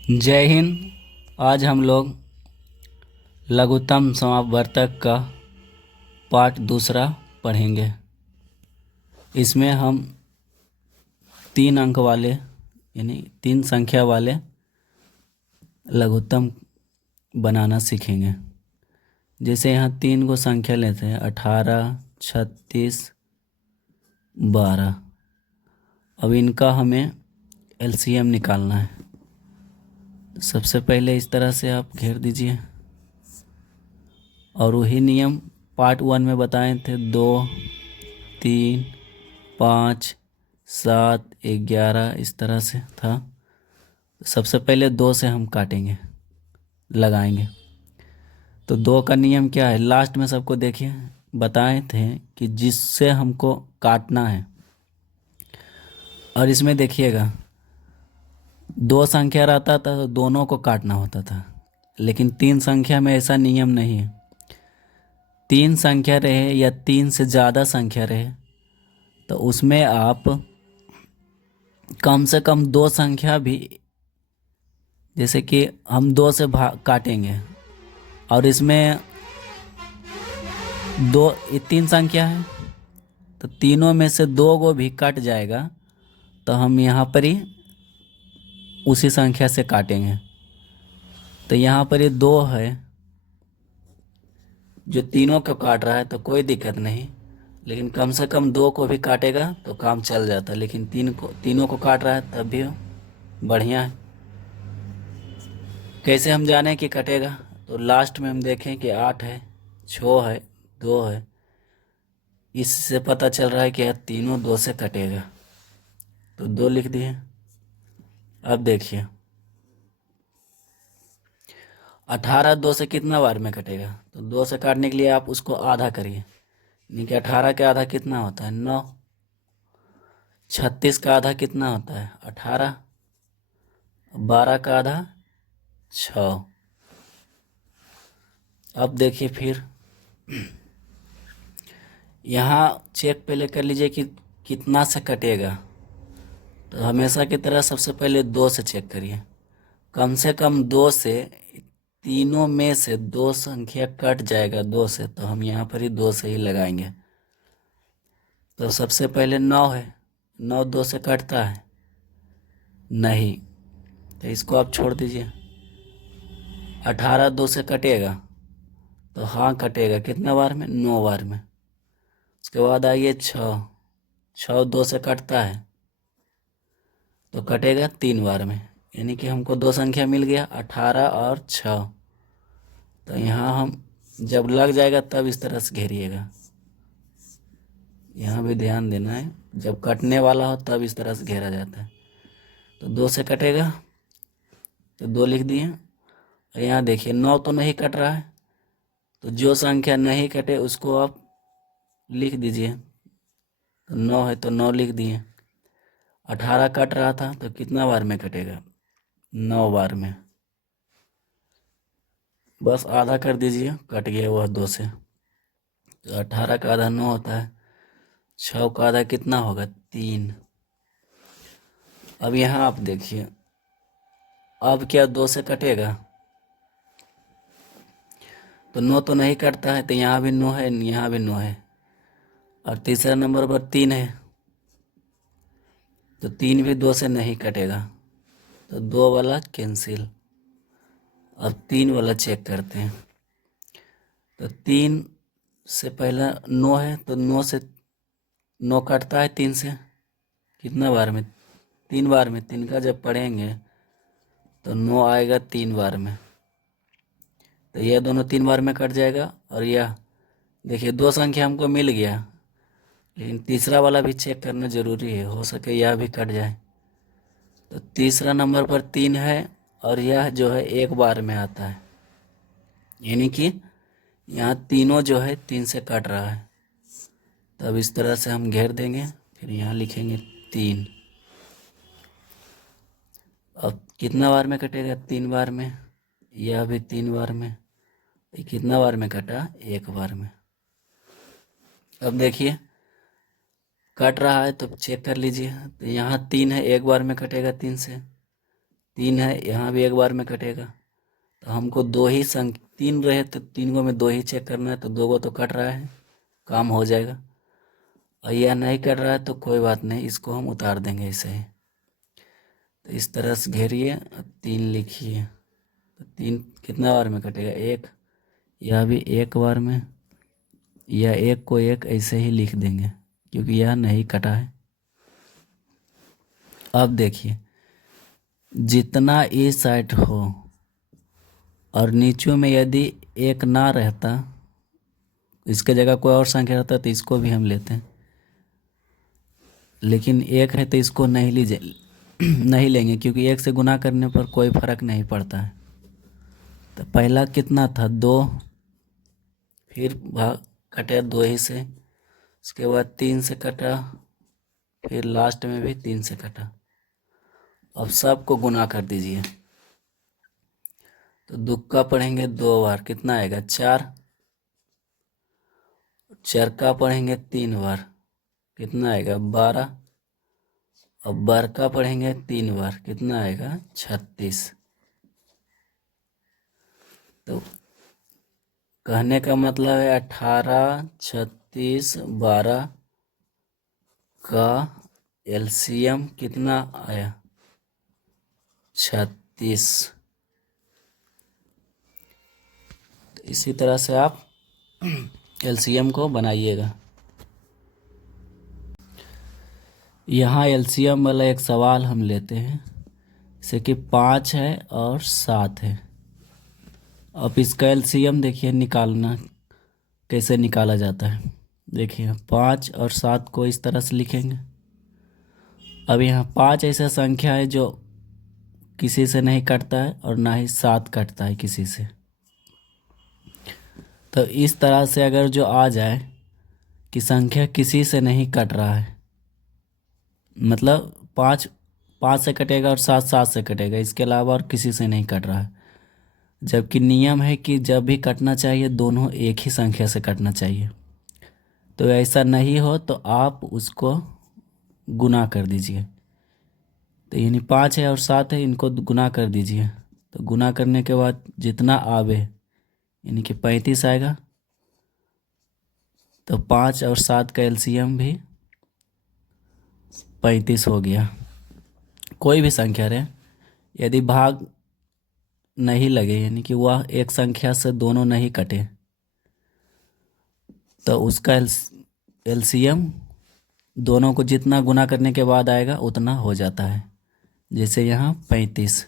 जय हिंद। आज हम लोग लघुत्तम समापवर्तक का पाठ दूसरा पढ़ेंगे। इसमें हम 3 अंक वाले यानी 3 संख्या वाले लघुत्तम बनाना सीखेंगे। जैसे यहाँ 3 संख्या लेते हैं 18, 36, 12। अब इनका हमें एलसीएम निकालना है। सबसे पहले इस तरह से आप घेर दीजिए और वही नियम पार्ट 1 में बताए थे। 2, 3, 5, 7, 11 इस तरह से था। सबसे पहले 2 से हम काटेंगे, लगाएंगे। तो 2 का नियम क्या है, लास्ट में सबको देखिए बताए थे कि जिससे हमको काटना है। और इसमें देखिएगा 2 संख्या रहता था तो दोनों को काटना होता था, लेकिन 3 संख्या में ऐसा नियम नहीं है। 3 संख्या रहे या 3 से ज़्यादा संख्या रहे तो उसमें आप कम से कम 2 संख्या भी, जैसे कि हम 2 से काटेंगे और इसमें 3 संख्या है तो तीनों में से 2 को भी कट जाएगा तो हम यहाँ पर ही उसी संख्या से काटेंगे। तो यहाँ पर ये 2 है जो तीनों को काट रहा है तो कोई दिक्कत नहीं, लेकिन कम से कम 2 को भी काटेगा तो काम चल जाता है। लेकिन तीनों को काट रहा है तब भी बढ़िया है। कैसे हम जाने कि कटेगा, तो लास्ट में हम देखें कि 8 है, 6 है, 2 है। इससे पता चल रहा है कि यह तीनों 2 से कटेगा, तो 2 लिख दिए। अब देखिए 18 2 से कितना बार में कटेगा, तो 2 से काटने के लिए आप उसको आधा करिए, यानी कि 18 का आधा कितना होता है 9। 36 का आधा कितना होता है 18। 12 का आधा 6। अब देखिए फिर यहाँ चेक पहले कर लीजिए कि कितना से कटेगा। तो हमेशा की तरह सबसे पहले 2 से चेक करिए। कम से कम 2 से, तीनों में से 2 संख्या कट जाएगा 2 से, तो हम यहाँ पर ही 2 से ही लगाएंगे। तो सबसे पहले 9 है, 9 2 से कटता है नहीं, तो इसको आप छोड़ दीजिए। 18 2 से कटेगा, तो हाँ कटेगा, कितना बार में 9 बार में। उसके बाद आइए 6, 6 2 से कटता है तो कटेगा 3 बार में, यानी कि हमको 2 संख्या मिल गया 18 और 6। तो यहाँ हम जब लग जाएगा तब इस तरह से घेरिएगा। यहाँ भी ध्यान देना है, जब कटने वाला हो तब इस तरह से घेरा जाता है। तो 2 से कटेगा तो 2 लिख दिए। और यहाँ देखिए 9 तो नहीं कट रहा है, तो जो संख्या नहीं कटे उसको आप लिख दीजिए। तो 9 है तो 9 लिख दिए। 18 कट रहा था तो कितना बार में कटेगा 9 बार में, बस आधा कर दीजिए, कट गया वह 2 से। तो 18 का आधा 9 होता है, 6 का आधा कितना होगा 3। अब यहाँ आप देखिए, अब क्या 2 से कटेगा, तो 9 तो नहीं कटता है, तो यहाँ भी 9 है, यहाँ भी 9 है। और तीसरा नंबर पर 3 है, तो 3 भी 2 से नहीं कटेगा, तो 2 वाला कैंसिल। अब 3 वाला चेक करते हैं। तो 3 से पहला 9 है, तो 9 से 9 कटता है 3 से, कितना बार में 3 बार में। 3 का जब पढ़ेंगे तो 9 आएगा 3 बार में, तो यह दोनों 3 बार में कट जाएगा। और यह देखिए 2 संख्या हमको मिल गया, लेकिन तीसरा वाला भी चेक करना ज़रूरी है, हो सके यह भी कट जाए। तो तीसरा नंबर पर 3 है और यह जो है 1 बार में आता है, यानी कि यहाँ तीनों जो है 3 से कट रहा है। तब इस तरह से हम घेर देंगे, फिर यहाँ लिखेंगे 3। अब कितना बार में कटेगा 3 बार में, यह भी 3 बार में। ये कितना बार में कटा 1 बार में। अब देखिए कट रहा है तो चेक कर लीजिए। तो यहाँ 3 है, 1 बार में कटेगा 3 से। 3 है, यहाँ भी एक बार में कटेगा। तो हमको दो ही 3 रहे तो 3 को में 2 ही चेक करना है, तो 2 को तो कट रहा है, काम हो जाएगा। और यह नहीं कट रहा है तो कोई बात नहीं, इसको हम उतार देंगे ऐसे ही। तो इस तरह से घेरिए और 3 लिखिए। तो 3 कितना बार में कटेगा? 1। यह भी 1 बार में, या 1 को 1 ऐसे ही लिख देंगे क्योंकि यह नहीं कटा है। अब देखिए, जितना इस साइड हो और नीचों में यदि 1 ना रहता, इसके जगह कोई और संख्या रहता तो इसको भी हम लेते हैं, लेकिन 1 है तो इसको नहीं लीजिए नहीं लेंगे क्योंकि 1 से गुना करने पर कोई फर्क नहीं पड़ता है। तो पहला कितना था? 2, फिर भाग कटे 2 ही से, उसके बाद 3 से कटा, फिर लास्ट में भी 3 से कटा। अब सबको गुना कर दीजिए। तो दुक्का पढ़ेंगे 2 बार, कितना आएगा? 4। चरका पढ़ेंगे 3 बार, कितना आएगा? 12। अब बरका पढ़ेंगे 3 बार, कितना आएगा? 36। तो कहने का मतलब है 18, 36, 12 का एलसीएम कितना आया? 36। तो इसी तरह से आप एलसीएम को बनाइएगा। यहाँ एलसीएम वाला एक सवाल हम लेते हैं, जैसे कि 5 है और 7 है। अब इसका एलसीएम देखिए निकालना कैसे निकाला जाता है। देखिए 5 और 7 को इस तरह से लिखेंगे। अब यहाँ 5 ऐसा संख्या है जो किसी से नहीं कटता है और ना ही 7 कटता है किसी से। तो इस तरह से अगर जो आ जाए कि संख्या किसी से नहीं कट रहा है, मतलब 5 5 से कटेगा और 7 7 से कटेगा, इसके अलावा और किसी से नहीं कट रहा है, जबकि नियम है कि जब भी कटना चाहिए दोनों एक ही संख्या से कटना चाहिए। तो ऐसा नहीं हो तो आप उसको गुना कर दीजिए। तो यानी 5 है और 7 है, इनको गुना कर दीजिए। तो गुना करने के बाद जितना आवे यानी कि 35 आएगा। तो 5 और 7 का एलसीएम भी 35 हो गया। कोई भी संख्या रहे, यदि भाग नहीं लगे यानी कि वह एक संख्या से दोनों नहीं कटे, तो उसका एलसीएम दोनों को जितना गुना करने के बाद आएगा उतना हो जाता है। जैसे यहाँ 35।